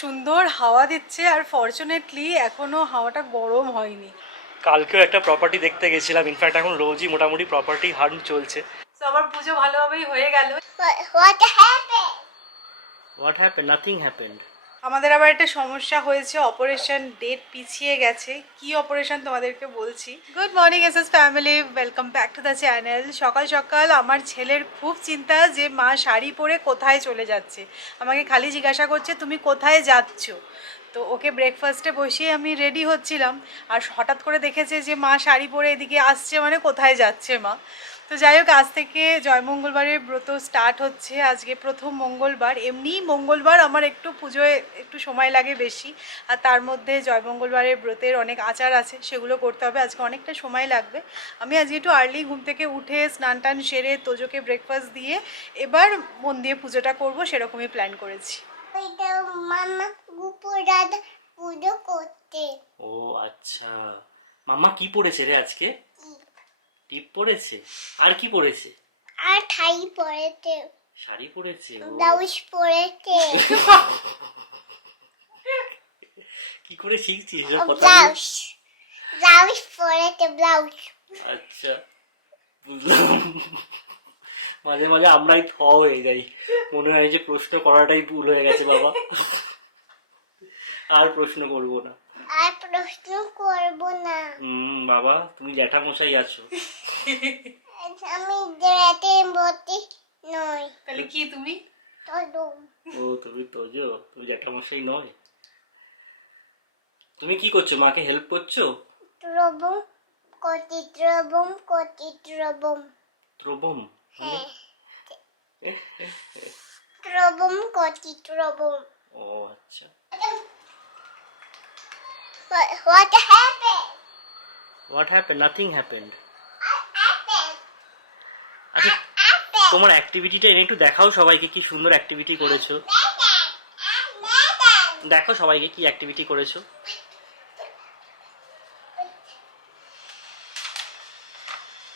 সুন্দর হাওয়া দিচ্ছে আর ফরচুনেটলি এখনো হাওয়াটা গরম হয়নি। কালকেও একটা প্রপার্টি দেখতে গেছিলাম, ইনফ্যাক্ট এখন রোজই মোটামুটি প্রপার্টি হান্ট চলছে। তো আমার পুজো ভালোভাবেই হয়ে গেল। What happen? Nothing happened. আমাদের আবার একটা সমস্যা হয়েছে, অপারেশন ডেট পিছিয়ে গেছে। কি অপারেশন তোমাদেরকে বলছি। Good morning SS family, welcome back to the channel. সকাল সকাল আমার ছেলের খুব চিন্তা যে মা শাড়ি পরে কোথায় চলে যাচ্ছে। আমাকে খালি জিজ্ঞাসা করছে তুমি কোথায় যাচ্ছ। তো ওকে ব্রেকফাস্টে বসিয়ে আমি রেডি হচ্ছিলাম, আর হঠাৎ করে দেখেছে যে মা শাড়ি পরে এদিকে আসছে, মানে কোথায় যাচ্ছে মা। তো যাই হোক, আজ থেকে জয়মঙ্গলবারের ব্রত স্টার্ট হচ্ছে। আজকে প্রথম মঙ্গলবার। এমনি মঙ্গলবার আমার একটু পুজোয় একটু সময় লাগে বেশি, আর তার মধ্যে জয়মঙ্গলবারের ব্রতের অনেক আচার আছে, সেগুলো করতে হবে। আজকে অনেকটা সময় লাগবে। আমি আজকে একটু আর্লি ঘুম থেকে উঠে স্নান টান সেরে তোজোকে ব্রেকফাস্ট দিয়ে এবার মন দিয়ে পুজোটা করব, সেরকমই প্ল্যান করেছি। মামা গুপুরাদা পুজো করতে। ও আচ্ছা, মাম্মা কি পড়েছে রে আজকে? টিপ পড়েছে। আর কি পড়েছে? আর ঠাই পরেতে শাড়ি পরেছে, ব্লাউজ পরেতে। কি করে শিখছিস এসব কথা? ব্লাউজ ব্লাউজ পরেতে ব্লাউজ। আচ্ছা, বুঝলাম। মাঝে মাঝে আমরাই হয়ে যাই, মনে হয় যে প্রশ্ন করাটাই ভুল হয়ে গেছে বাবা। আর প্রশ্ন করবো না। আর প্রশ্ন করব না। বাবা তুমি জ্যাঠামশাই আছো। আমি রাতে বলতে নই। তাহলে কি তুমি? তো ও তুমি তোজো, তুমি জ্যাঠামশাই নয়। তুমি কি করছো? মাকে হেল্প করছো? ত্রবম ত্রবম। ত্রবম? হ্যাঁ, ত্রবম ত্রবম। ও আচ্ছা। What happened? What happen? Nothing happened. আচ্ছা, তোমার অ্যাক্টিভিটিটা এনে একটু দেখাও সবাইকে, কি সুন্দর অ্যাক্টিভিটি করেছো। দেখো সবাইকে কি অ্যাক্টিভিটি করেছো।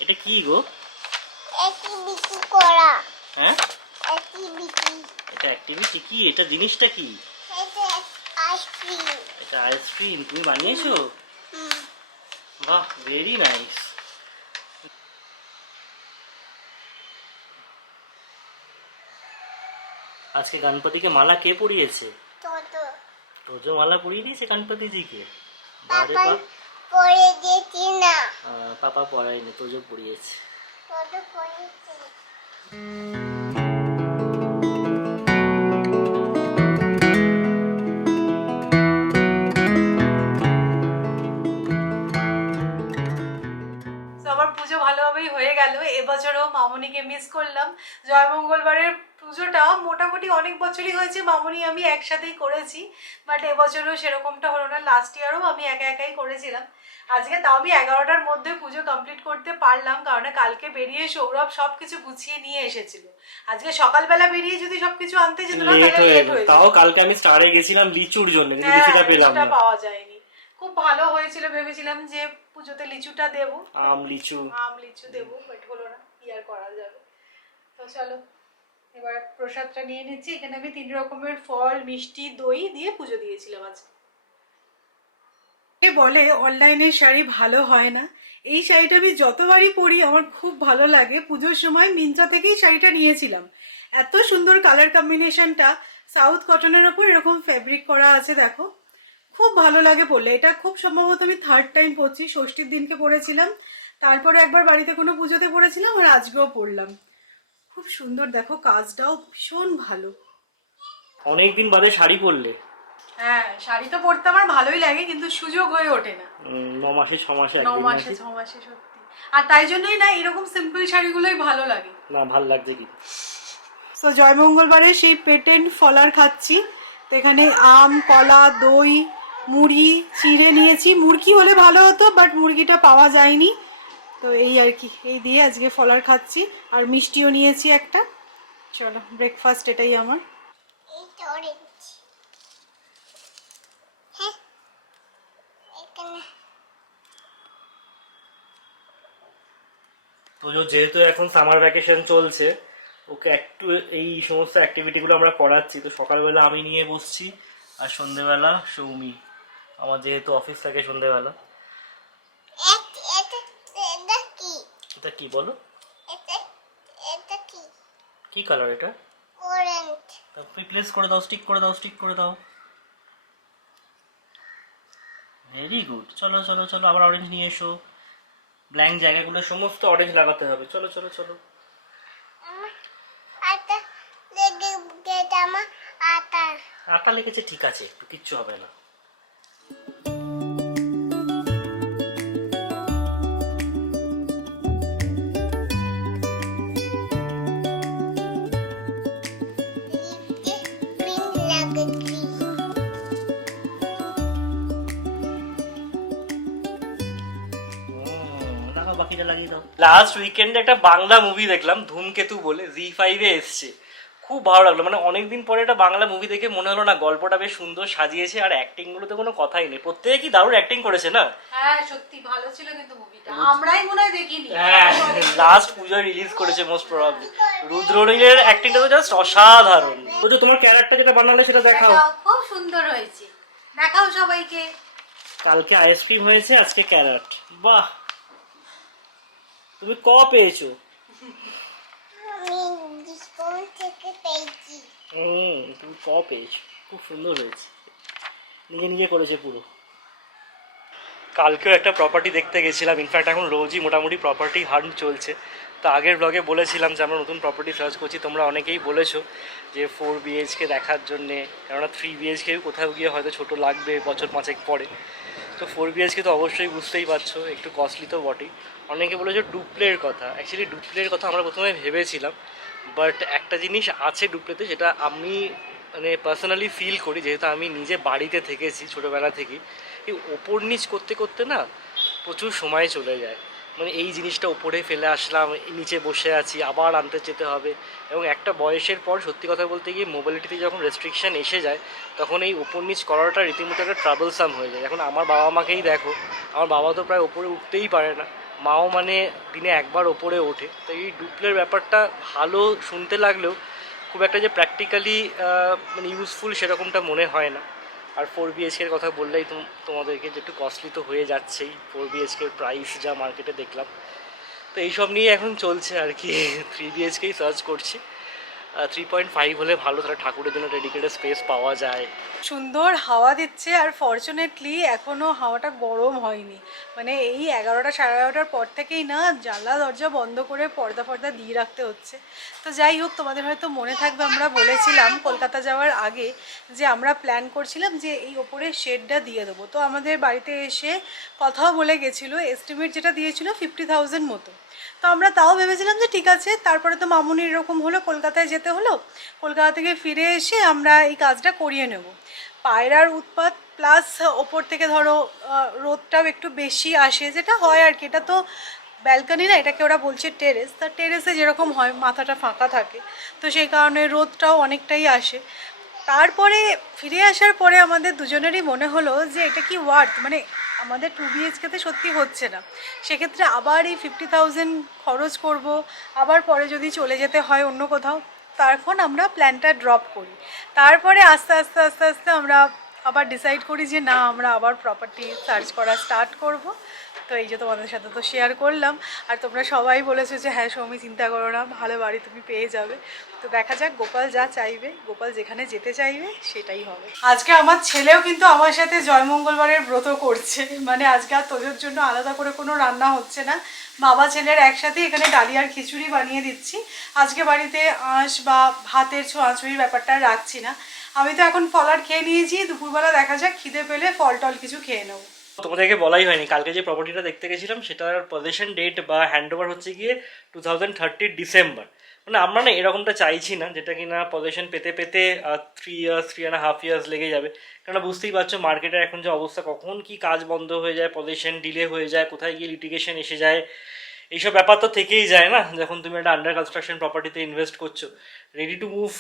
এটা কি গো? Activity করা। হ্যাঁ, Activity. এটা অ্যাক্টিভিটি কি? এটা জিনিসটা কি? এটা আইসক্রিম। এটা আইসক্রিম তুমি বানিয়েছো? বাহ, ভেরি নাইস। আজকে গণপতিকে মালা কে পরিয়েছে? তো তোজো মালা পরিয়ে দিয়েছে গণপতিজিকে? বারে পাপা বাহ। পরে দিয়েছি না। পাপা পড়ায়নি, তোজো পরিয়েছে। কত পড়েছি। তো আমার পুজো ভালোভাবেই হয়ে গেল। এবছরও মামনিকে মিস করলাম। জয়মঙ্গলবারের পুজোটা মোটামুটি অনেক বছরই হয়েছে মামনি আমি একসাথেই করেছি, বাট এবছরও সেরকমটা হলো না। লাস্ট ইয়ারও আমি একা একাই করেছিলাম। আজকে তাও আমি 11টার মধ্যে পুজো কমপ্লিট করতে পারলাম, কারণ কালকে বেরিয়ে সৌরভ সব কিছু গুছিয়ে নিয়ে এসেছিল। আজকে সকালবেলা বেরিয়ে যদি সবকিছু আনতে যেত না লেট তাহলে হয়ে লেট গেল। হয়ে যেত। তাও কালকে আমি স্টারে গেছিলাম লিচুর জন্য, কিন্তু হ্যাঁ, লিচুটা পেলাম লিচুটা না। পাওয়া যায়নি। খুব ভালো হয়েছিল, ভেবেছিলাম যে পুজোতে লিচুটা দেবো, লিচু। লিচু দেবো, বাট হলো না, কি আর করা যাবে। তো চলো এবার প্রসাদটা নিয়ে নিচ্ছি। এখানে আমি 3 রকমের ফল, মিষ্টি, দই দিয়ে পুজো দিয়েছিলাম আজকে। বলে অনলাইনের শাড়ি ভালো হয় না, এই শাড়িটা আমি যতবারই পরি আমার খুব ভালো লাগে। পুজোর সময় মিন্ত্রা থেকেই শাড়িটা নিয়েছিলাম। এত সুন্দর কালার কম্বিনেশনটা, সাউথ কটনের ওপর এরকম ফেব্রিক করা আছে, দেখো খুব ভালো লাগে পরলে। এটা খুব সম্ভবত আমি 3rd টাইম পরছি। ষষ্ঠীর দিনকে পরেছিলাম, তারপরে একবার বাড়িতে কোনো পুজোতে পরেছিলাম, আর আজকেও পরলাম। খুব সুন্দর, দেখো কাজটাও ভীষণ ভালো। অনেকদিন বাদে শাড়ি পরলে। হ্যাঁ, শাড়ি তো পরতে আমার ভালোই লাগে, কিন্তু সুযোগ হয়ে ওঠে না। 9 মাসে 6 মাসে 9 একদিন মাসে নাকি? 6 মাসে সত্যি। আর তাই জন্যই না এরকম সিম্পল শাড়িগুলোই ভালো লাগে। না, ভাল লাগছে কি। তো জয়মঙ্গলবারে সেই পেটেন্ট ফলার খাচ্ছি। তো এখানে আম, কলা, দই, মুড়ি চিড়ে নিয়েছি। মুরগি হলে ভালো হতো, বাট মুরগিটা পাওয়া যায়নি। তো এই আর কি, এই দিয়ে আজকে ফলার খাচ্ছি। আর মিষ্টিও নিয়েছি একটা। চলো ব্রেকফাস্ট এটাই আমার। এইটা অরেঞ্জ। হ্যাঁ, এখানে তো যেহেতু এখন সামার ভ্যাকেশন চলছে, ওকে একটু এই সমস্ত অ্যাক্টিভিটিগুলো আমরা করাচ্ছি। তো সকালবেলা আমি নিয়ে বসছি, আর সন্ধেবেলা সৌমি, আমার যেহেতু অফিস থাকে সন্ধেবেলা। এটা কি? এটা কি বলো? এটা কি? কি কালার এটা? অরেঞ্জ। প্লেস করে দাও, স্টিক করে দাও, স্টিক করে দাও। Very good. চলো চলো চলো, আবার অরেঞ্জ নিয়ে এসো। ব্ল্যাঙ্ক জায়গাগুলো সমস্ত অরেঞ্জ লাগাতে হবে। চলো চলো চলো। আটা লেগে গেছে আমার আটা। আটা লেগেছে, ঠিক আছে, একটু কিচ্ছু হবে না। পিঙ্ক লাগেছি। লাগাও, বাকিটা লাগিয়ে দাও। লাস্ট উইকেন্ডে একটা বাংলা মুভি দেখলাম, ধূমকেতু বলে, জি5-এ এসছে। খুব ভালো লাগলো, মানে অনেকদিন পরে একটা বাংলা মুভি দেখে মনে হলো না গল্পটা বেশ সুন্দর সাজিয়েছে, আর অ্যাক্টিং গুলোতে কোনো কথাই নেই, প্রত্যেকে কি দারুণ অ্যাক্টিং করেছে না। হ্যাঁ সত্যি ভালো ছিল কিন্তু মুভিটা, আমরাই মনে হয় দেখিনি। হ্যাঁ, লাস্ট পুজোয় রিলিজ করেছে মোস্ট প্রবাবলি। রুদ্রনীলের অ্যাক্টিংটা তো জাস্ট অসাধারণ। তো যে তোমার ক্যারেক্টার যেটা বানালে সেটা দেখাও। দেখাও, খুব সুন্দর হয়েছে, দেখাও সবাইকে। কালকে আইসক্রিম হয়েছে, আজকে ক্যারেট। বাহ, তুমি পেয়েছো? আমি ডিসকাউন্ট থেকে পেয়েছি। তুমি পেয়েছো, খুব সুন্দর হয়েছে, নিজে নিজে করেছে পুরো। কালকেও একটা প্রপার্টি দেখতে গেছিলাম, ইনফ্যাক্ট এখন রোজই মোটামুটি প্রপার্টি হান্ট চলছে। তো আগের ব্লগে বলেছিলাম যে আমরা নতুন প্রপার্টি সার্চ করছি, তোমরা অনেকেই বলেছো যে 4 BHK দেখার জন্যে, কেননা 3 BHK কোথাও গিয়ে হয়তো ছোটো লাগবে বছর 5 পরে। তো 4 BHK তো অবশ্যই বুঝতেই পারছো একটু কস্টলি তো বটেই। অনেকে বলেছো ডুপ্লের কথা, অ্যাকচুয়ালি ডুপ্লের কথা আমরা প্রথমে ভেবেছিলাম, বাট একটা জিনিস আছে ডুপ্লেতে যেটা আমি মানে পার্সোনালি ফিল করি, যেহেতু আমি নিজে বাড়িতে থেকেছি ছোটোবেলা থেকেই, এই ওপর নিচ করতে করতে না প্রচুর সময় চলে যায়। মানে এই জিনিসটা ওপরে ফেলে আসলাম, নিচে বসে আছি, আবার আনতে যেতে হবে। এবং একটা বয়সের পর সত্যি কথা বলতে গিয়ে মোবাইলিটিতে যখন রেস্ট্রিকশান এসে যায়, তখন এই ওপর নিচ করাটা রীতিমতো একটা ট্রাবলসাম হয়ে যায়। এখন আমার বাবা মাকেই দেখো, আমার বাবা তো প্রায় ওপরে উঠতেই পারে না, মাও মানে দিনে একবার ওপরে ওঠে। তো এই ডুপ্লের ব্যাপারটা ভালো শুনতে লাগলেও খুব একটা যে প্র্যাকটিক্যালি মানে ইউজফুল সেরকমটা মনে হয় না। আর 4 BHK কথা বললেই তোমাদেরকে যে একটু কস্টলি তো হয়ে যাচ্ছেই, 4 BHK প্রাইস যা মার্কেটে দেখলাম। তো এইসব নিয়ে এখন চলছে আর কি। 3 BHKই সার্চ করছি। 3.5 হলে ভালো, তাহলে ঠাকুরের জন্য ডেডিকেটেড স্পেস পাওয়া যায়। সুন্দর হাওয়া দিচ্ছে, আর ফরচুনেটলি এখনো হাওয়াটা গরম হয়নি। মানে এই 11টা 11:30টার পর থেকেই না জানলা দরজা বন্ধ করে পর্দা ফর্দা দিয়ে রাখতে হচ্ছে। তো যাই হোক, তোমাদের হয়তো মনে থাকবে আমরা বলেছিলাম কলকাতা যাওয়ার আগে যে আমরা প্ল্যান করছিলাম যে এই ওপরে শেডটা দিয়ে দেবো। তো আমাদের বাড়িতে এসে কথাও বলে গেছিলো, এস্টিমেট যেটা দিয়েছিল 50,000 মতো। তো আমরা তাও ভেবেছিলাম যে ঠিক আছে, তারপরে তো মামুনির এরকম হলো, কলকাতায় যেতে হলো, কলকাতা থেকে ফিরে এসে আমরা এই কাজটা করিয়ে নেব। পায়রার উৎপাত প্লাস ওপর থেকে ধরো রোদটাও একটু বেশি আসে, যেটা হয় আর কি। এটা তো ব্যালকনি না, এটাকে ওরা বলছে টেরেস। তা টেরেসে যেরকম হয় মাথাটা ফাঁকা থাকে, তো সেই কারণে রোদটাও অনেকটাই আসে। তারপরে ফিরে আসার পরে আমাদের দুজনেরই মনে হলো যে এটা কি ওয়ার্থ, মানে আমাদের 2 BHKতে সত্যি হচ্ছে না। সেক্ষেত্রে আবার এই 50,000 খরচ করব, আবার পরে যদি চলে যেতে হয় অন্য কোথাও, তখন আমরা প্ল্যানটা ড্রপ করি। তারপরে আস্তে আস্তে আস্তে আস্তে আমরা আবার ডিসাইড করি যে না, আমরা আবার প্রপার্টি সার্চ করা স্টার্ট করব। তো এই যে তোমাদের সাথে তো শেয়ার করলাম, আর তোমরা সবাই বলেছো যে হ্যাঁ সৌমি চিন্তা করো না, ভালো বাড়ি তুমি পেয়ে যাবে। তো দেখা যাক, গোপাল যা চাইবে, গোপাল যেখানে যেতে চাইবে সেটাই হবে। আজকে আমার ছেলেও কিন্তু আমার সাথে জয়মঙ্গলবারের ব্রত করছে, মানে আজকে আর তোদের জন্য আলাদা করে কোনো রান্না হচ্ছে না, বাবা ছেলের একসাথে এখানে ডালিয়ার খিচুড়ি বানিয়ে দিচ্ছি। আজকে বাড়িতে আঁশ বা ভাতের ছোঁয়াছুঁয়ির ব্যাপারটা রাখছি না। আমি তো এখন ফলার খেয়ে নিয়েছি, দুপুরবেলা দেখা যাক খিদে পেলে ফল টল কিছু খেয়ে নেবো। তোমাদেরকে বলাই হয়নি, কালকে যে প্রপার্টিটা দেখতে গেছিলাম সেটার পজিশন ডেট বা হ্যান্ড ওভার হচ্ছে গিয়ে 2030 ডিসেম্বর। মানে আমরা না এরকমটা চাইছি না, যেটা কিনা পজিশন পেতে পেতে 3 ইয়ার্স 3.5 ইয়ার্স লেগে যাবে। কেননা বুঝতেই পারছো মার্কেটের এখন যে অবস্থা, কখন কি কাজ বন্ধ হয়ে যায়, পজিশন ডিলে হয়ে যায়, কোথায় গিয়ে লিটিগেশন এসে যায়, এইসব ব্যাপার তো থেকেই যায় না। যখন তুমি একটা আন্ডার কনস্ট্রাকশন প্রপার্টিতে ইনভেস্ট করছো, রেডি টু মুভ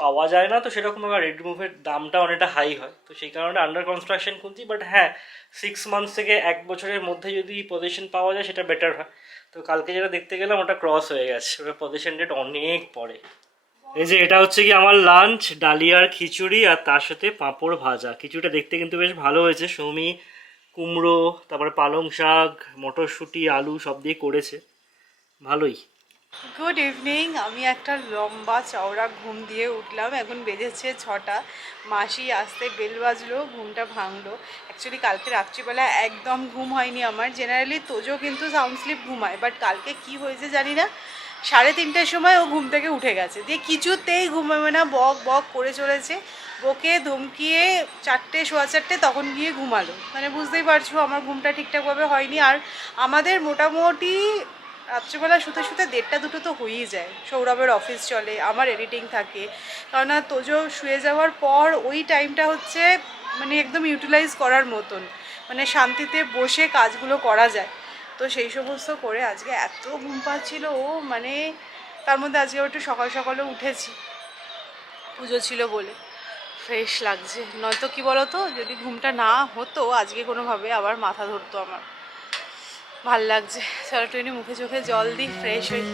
পাওয়া যায় না, তো সেরকম আবার রেডি টু মুভের দামটা অনেকটা হাই হয়। তো সেই কারণে আন্ডার কনস্ট্রাকশন খুঁজছি, বাট হ্যাঁ 6 মান্থস থেকে 1 বছরের মধ্যে যদি পজিশন পাওয়া যায় সেটা বেটার হয়। তো কালকে যেটা দেখতে গেলাম ওটা ক্রস হয়ে গেছে, ওটা পজিশন ডেট অনেক পরে। এই যে এটা হচ্ছে কি আমার লাঞ্চ, ডালিয়ার খিচুড়ি আর তার সাথে পাঁপড় ভাজা। খিচুড়িটা দেখতে কিন্তু বেশ ভালো হয়েছে। সৌমি কুমড়ো, তারপরে পালং শাক, মটরশুঁটি, আলু সব দিয়ে করেছে, ভালোই। Good evening. আমি একটা লম্বা চওড়া ঘুম দিয়ে উঠলাম, এখন বেজেছে 6টা। মাসি আসতে বেল বাজলো, ঘুমটা ভাঙলো। অ্যাকচুয়ালি কালকে রাত্রিবেলা একদম ঘুম হয়নি আমার। জেনারেলি তোজো কিন্তু সাউন্ড স্লিপ ঘুমায়, বাট কালকে কি হয়েছে জানি না, 3:30টার সময় ও ঘুম থেকে উঠে গেছে, দিয়ে কিছুতেই ঘুমাবে না, বক বক করে চলেছে। বকে ধমকিয়ে 4টে, সোয়া 4টে তখন গিয়ে ঘুমালো। মানে বুঝতেই পারছো আমার ঘুমটা ঠিকঠাকভাবে হয়নি। আর আমাদের মোটামুটি রাত্রিবেলা শুতে শুতে 1:30-2টো তো হয়েই যায়। সৌরভের অফিস চলে, আমার এডিটিং থাকে, কারণ তোজো শুয়ে যাওয়ার পর ওই টাইমটা হচ্ছে মানে একদম ইউটিলাইজ করার মতন, মানে শান্তিতে বসে কাজগুলো করা যায়। তো সেই সমস্ত করে আজকে এত ঘুম পাচ্ছিল ও, মানে তার মধ্যে আজকে একটু সকাল সকালে উঠেছি, পুজো ছিল বলে ফ্রেশ লাগছে। নয়তো কি বলতো, যদি ঘুমটা না হতো আজকে কোনোভাবে আবার মাথা ধরতো আমার। ভাল লাগছে, চলো টুইনি মুখে চোখে জল দিই, ফ্রেশ হই।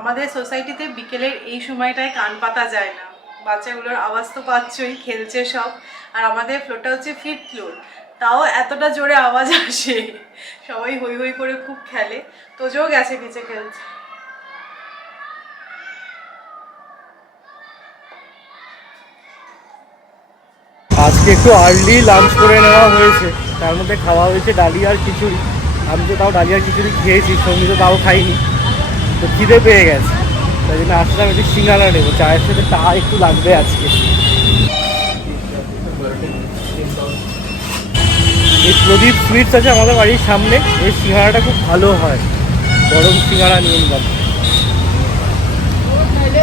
আমাদের সোসাইটিতে বিকেলের এই সময়টায় কান পাতা যায় না। বাচ্চাগুলোর আওয়াজ তো পাচ্ছই, খেলছে সব। আর আমাদের ফ্লোরটা হচ্ছে 5th ফ্লোর, তাও এতটা জোরে আওয়াজ আসে, সবাই হই হই করে খুব খেলে। তোজোও গেছে নিচে খেলছে। আজকে একটু আর্লি লাঞ্চ করে নেওয়া হয়েছে, তার মধ্যে খাওয়া হয়েছে ডালিয়া আর খিচুড়ি। আমি তো তাও ডালিয়া খিচুড়ি খেয়েছি, সঙ্গী তো তাও খাইনি। তো খিদে পেয়ে গেছে, তাই জন্য আসলাম একটু সিঙ্গারা নেবো, চায়ের সাথে তা একটু লাগবে আজকে। এই প্রদীপ সুইটস আছে আমাদের বাড়ির সামনে, এই সিঙ্গারাটা খুব ভালো হয়, গরম সিঙ্গারা নিয়ে নিলাম।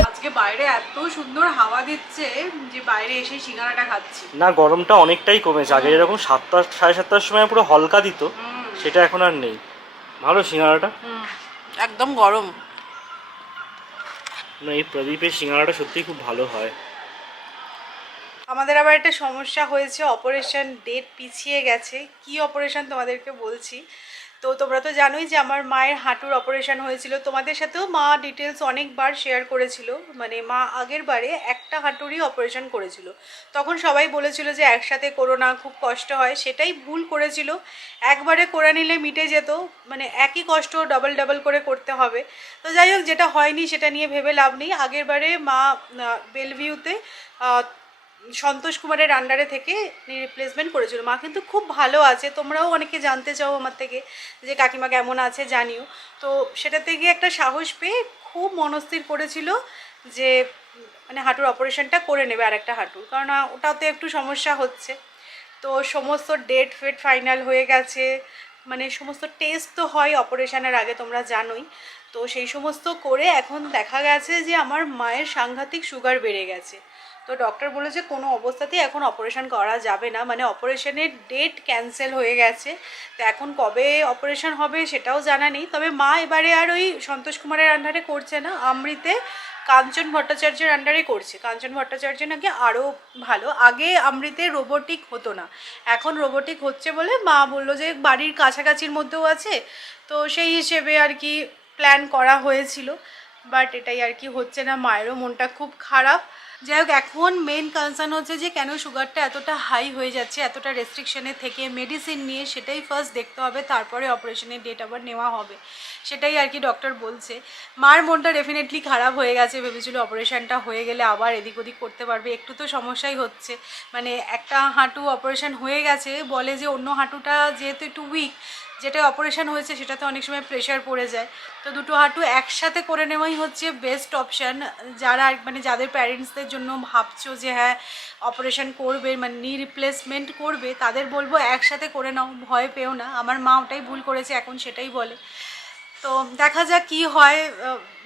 আজকে বাইরে এত সুন্দর হাওয়া দিচ্ছে যে বাইরে এসে সিঙ্গারাটা খাচ্ছি। না, গরমটা অনেকটাই কমেছে। আগে যেরকম 7টা 7:30টার সময় পুরো হলকা দিত, সেটা এখন আর নেই। ভালো সিঙ্গারাটা, একদম গরম। না এই প্রদীপের সিঙ্গারাটা সত্যিই খুব ভালো হয়। আমাদের আবার একটা সমস্যা হয়েছে, অপারেশন ডেট পিছিয়ে গেছে। কি অপারেশন তোমাদেরকে বলছি। তো তোমরা তো জানোই যে আমার মায়ের হাঁটুর অপারেশন হয়েছিল, তোমাদের সাথেও মা ডিটেলস অনেকবার শেয়ার করেছিল। মানে মা আগের বারে একটা হাঁটুরই অপারেশন করেছিল, তখন সবাই বলেছিল যে একসাথে করো না, খুব কষ্ট হয়। সেটাই ভুল করেছিল, একবারে করে নিলে মিটে যেত, মানে একই কষ্ট ডাবল ডাবল করে করতে হবে। তো যাই হোক, যেটা হয়নি সেটা নিয়ে ভেবে লাভ নেই। আগের বারে মা বেলভিউতে সন্তোষ কুমারের আন্ডারে থেকে রিপ্লেসমেন্ট করেছিল। মা কিন্তু খুব ভালো আছে, তোমরাও অনেকে জানতে চাও আমার থেকে যে কাকিমা কেমন আছে জানিও। তো সেটা থেকে একটা সাহস পেয়ে খুব মনস্থির করেছিল যে মানে হাঁটুর অপারেশনটা করে নেবে, আর একটা হাঁটুর, কারণ ওটাতে একটু সমস্যা হচ্ছে। তো সমস্ত ডেট ফেট ফাইনাল হয়ে গেছে, মানে সমস্ত টেস্ট তো হয় অপারেশনের আগে, তোমরা জানোই। তো সেই সমস্ত করে এখন দেখা গেছে যে আমার মায়ের সাংঘাতিক সুগার বেড়ে গেছে। তো ডক্টর বলেছে কোনো অবস্থাতেই এখন অপারেশন করা যাবে না, মানে অপারেশনের ডেট ক্যান্সেল হয়ে গেছে। তো এখন কবে অপারেশন হবে সেটাও জানা নেই। তবে মা এবারে আর ওই সন্তোষ কুমারের আন্ডারে করছে না, অমৃতে কাঞ্চন ভট্টাচার্যের আন্ডারে করছে। কাঞ্চন ভট্টাচার্য নাকি আরও ভালো। আগে অমৃতে রোবোটিক হতো না, এখন রোবোটিক হচ্ছে বলে মা বললো যে বাড়ির কাছাকাছির মধ্যেও আছে, তো সেই হিসেবে আর কি প্ল্যান করা হয়েছিল। বাট এটাই আর কি হচ্ছে না, মায়েরও মনটা খুব খারাপ। যাই হোক, এখন মেন কনসার্ন হচ্ছে যে কেন সুগারটা এতটা হাই হয়ে যাচ্ছে, এতটা রেস্ট্রিকশনে থেকে মেডিসিন নিয়ে, সেটাই ফার্স্ট দেখতে হবে, তারপরে অপারেশনের ডেট আবার নেওয়া হবে। সেটাই আর কি ডক্টর বলছে। মার মনটা ডেফিনেটলি খারাপ হয়ে গেছে, ভেবেছিল অপারেশনটা হয়ে গেলে আবার এদিক ওদিক করতে পারবে। একটু তো সমস্যাই হচ্ছে, মানে একটা হাঁটু অপারেশন হয়ে গেছে, বলে যে অন্য হাঁটুটা যেহেতু একটু উইক, যেটা অপারেশন হয়েছে সেটাতে অনেক সময় প্রেশার পড়ে যায়। তো দুটো হাঁটু একসাথে করে নেওয়াই হচ্ছে বেস্ট অপশান। যারা মানে যাদের প্যারেন্টসদের জন্য ভাবছো যে হ্যাঁ অপারেশন করবে, মানে নি রিপ্লেসমেন্ট করবে, তাদের বলবো একসাথে করে নাও, ভয় পেও না। আমার মা ওটাই ভুল করেছে, এখন সেটাই বলে। তো দেখা যাক কি হয়।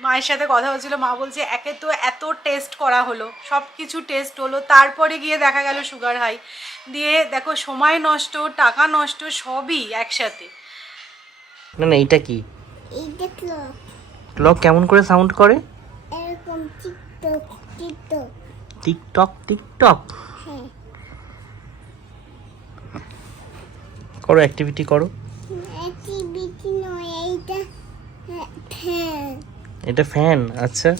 মায়ের সাথে কথা হচ্ছিলো, মা বলছে একে তো এত টেস্ট করা হলো, সব কিছু টেস্ট হলো, তারপরে গিয়ে দেখা গেল সুগার হাই, দিয়ে দেখো সময় নষ্ট, টাকা নষ্ট, সবই একসাথে। না না, এইটা কি? এই দেখো ক্লক কেমন করে সাউন্ড করে? এরকম টিকটক টিকটক। টিকটক টিকটক হ্যাঁ, করো, অ্যাক্টিভিটি করো। অ্যাক্টিভিটি নয় এইটা, ফ্যান। এটা ফ্যান, আচ্ছা।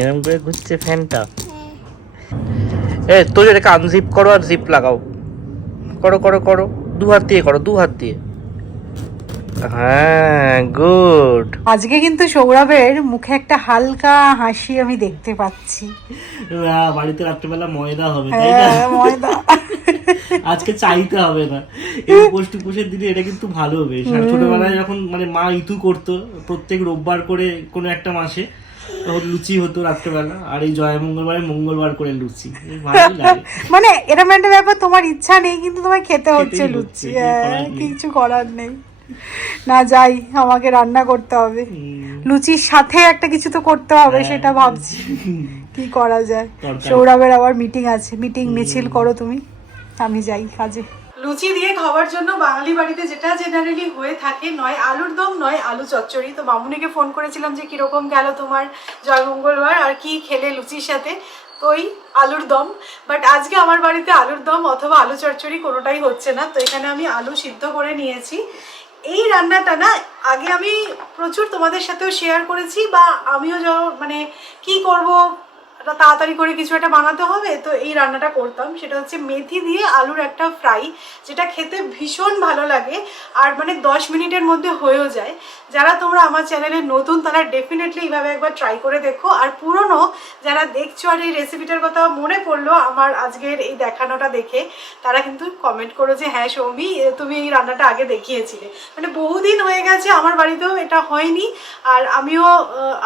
এরকম করে ঘুরছে ফ্যানটা। হ্যাঁ, তো এটাকে আনজিপ করো আর জিপ লাগাও। করো করো করো, দু হাত দিয়ে করো, দু হাত দিয়ে। হ্যাঁ, গুড। আজকে কিন্তু সৌরভের মুখে একটা হালকা হাসি আমি দেখতে পাচ্ছি। বাড়িতে রাত্রেবেলা ময়দা হবে, হ্যাঁ, ময়দা। আজকে চাইতে হবে না। এই উপোস টুপোসের দিনে এটা কিন্তু ভালো বেশ। আর ছোটবেলায় যখন মানে মা ইতু করতো প্রত্যেক রোববার করে কোনো একটা মাসে, তখন লুচি হতো রাত্রেবেলা, আর এই জয় মঙ্গলবারে মঙ্গলবার করে লুচি। বেশ ভালোই লাগে। মানে এরকম একটা ব্যাপার, তোমার ইচ্ছা নেই কিন্তু তোমার খেতে হচ্ছে খেতেই লুচি। হচ্ছে, কি করার নেই। কিছু করার নেই। না যাই, আমাকে রান্না করতে হবে, লুচির সাথে একটা কিছু তো করতে হবে, হ্যাঁ। সেটা ভাবছি কি করা যায়। তরকারি। সৌরভের আবার মিটিং আছে, মিটিং মিছিল করো তুমি, আমি যাই কাজে। লুচি দিয়ে খাওয়ার জন্য বাঙালি বাড়িতে যেটা জেনারেলি হয়ে থাকে, নয় আলুর দম নয় আলু চচ্চড়ি। তো মামুনিকে ফোন করেছিলাম যে কিরকম গেল তোমার জয় মঙ্গলবার, আর কি খেলে লুচির সাথে। তো ওই আলুর দম, বাট আজকে আমার বাড়িতে আলুর দম অথবা আলু চচ্চড়ি কোনোটাই হচ্ছে না। তো এখানে আমি আলু সিদ্ধ করে নিয়েছি। এই রান্নাটা না আগে আমি প্রচুর তোমাদের সাথেও শেয়ার করেছি, বা আমিও মানে কি করব, তাড়াতাড়ি করে কিছু একটা বানাতে হবে, তো এই রান্নাটা করতাম। সেটা হচ্ছে মেথি দিয়ে আলুর একটা ফ্রাই, যেটা খেতে ভীষণ ভালো লাগে, আর মানে 10 মিনিটের মধ্যে হয়েও যায়। যারা তোমরা আমার চ্যানেলে নতুন, তারা ডেফিনেটলি এইভাবে একবার ট্রাই করে দেখো। আর পুরনো যারা দেখছো আর এই রেসিপিটার কথা মনে পড়লো আমার আজকের এই দেখানোটা দেখে, তারা কিন্তু কমেন্ট করো যে হ্যাঁ সৌমি, তুমি এই রান্নাটা আগে দেখিয়েছিলে। মানে বহুদিন হয়ে গেছে, আমার বাড়িতেও এটা হয়নি, আর আমিও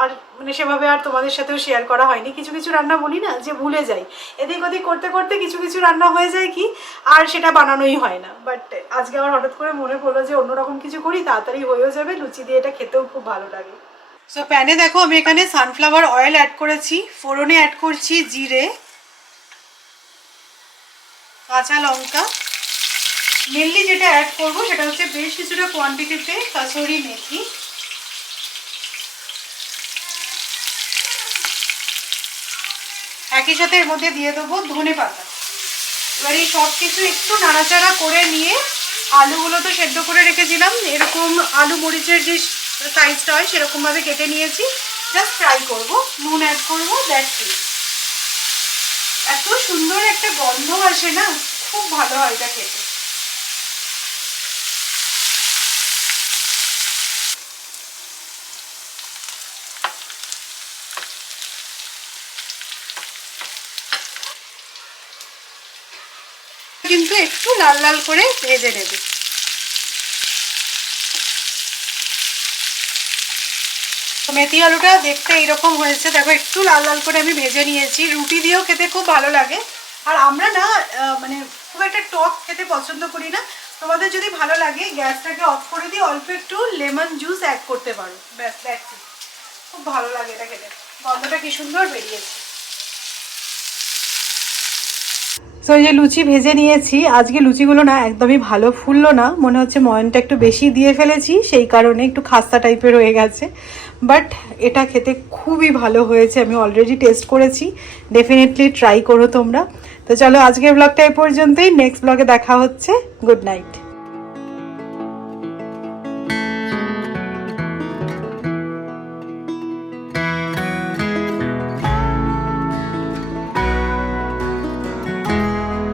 আর মানে সেভাবে আর তোমাদের সাথেও শেয়ার করা হয়নি। কিছু কিছু রান্না বলি না যে ভুলে যাই, এদিক ওদিক করতে করতে কিছু কিছু রান্না হয়ে যায় কি, আর সেটা বানানোই হয় না। বাট আজকে আমার হঠাৎ করে মনে পড়লো যে অন্যরকম কিছু করি, তাড়াতাড়ি হয়েও যাবে, লুচি দিয়ে এটা খেতেও খুব ভালো লাগে। সো প্যানে দেখো আমি এখানে সানফ্লাওয়ার অয়েল অ্যাড করেছি, ফোড়নে অ্যাড করছি জিরে, কাঁচা লঙ্কা, মেনলি যেটা অ্যাড করবো সেটা হচ্ছে বেশ কিছুটা কোয়ান্টিটিতে কাসুরি মেথি, একই সাথে এর মধ্যে দিয়ে দেবো ধনে পাতা। এবার এই সব কিছু একটু নাড়াচাড়া করে নিয়ে, আলুগুলো তো সেদ্ধ করে রেখেছিলাম, এরকম আলু মরিচের যে সাইজটা হয় সেরকমভাবে কেটে নিয়েছি, জাস্ট ফ্রাই করবো, নুন অ্যাড করবো, দ্যাটস ইট। এত সুন্দর একটা গন্ধ আসে না, খুব ভালো হয় এটা খেতে। কিন্তু একটু লাল লাল করে ভেজে নেবে। মেথি আলুটা দেখতে এইরকম হয়েছে, দেখো একটু লাল লাল করে আমি ভেজে নিয়েছি। রুটি দিয়েও খেতে খুব ভালো লাগে। আর আমরা না মানে খুব একটা টক খেতে পছন্দ করি না। তোমাদের যদি ভালো লাগে গ্যাসটাকে অফ করে দিয়ে অল্প একটু লেমন জুস অ্যাড করতে পারো, ব্যাস দ্যাটস ইট। খুব ভালো লাগে এটা খেতে, গন্ধটা কি সুন্দর বেরিয়েছে। তো এই যে লুচি ভেজে নিয়েছি, আজকে লুচিগুলো না একদমই ভালো ফুললো না, মনে হচ্ছে ময়নটা একটু বেশি দিয়ে ফেলেছি, সেই কারণে একটু খাস্তা টাইপের হয়ে গেছে। বাট এটা খেতে খুবই ভালো হয়েছে, আমি অলরেডি টেস্ট করেছি, ডেফিনেটলি ট্রাই করো তোমরা। তো চলো আজকের ব্লগটা এই পর্যন্তই, নেক্সট ব্লগে দেখা হচ্ছে, গুড নাইট।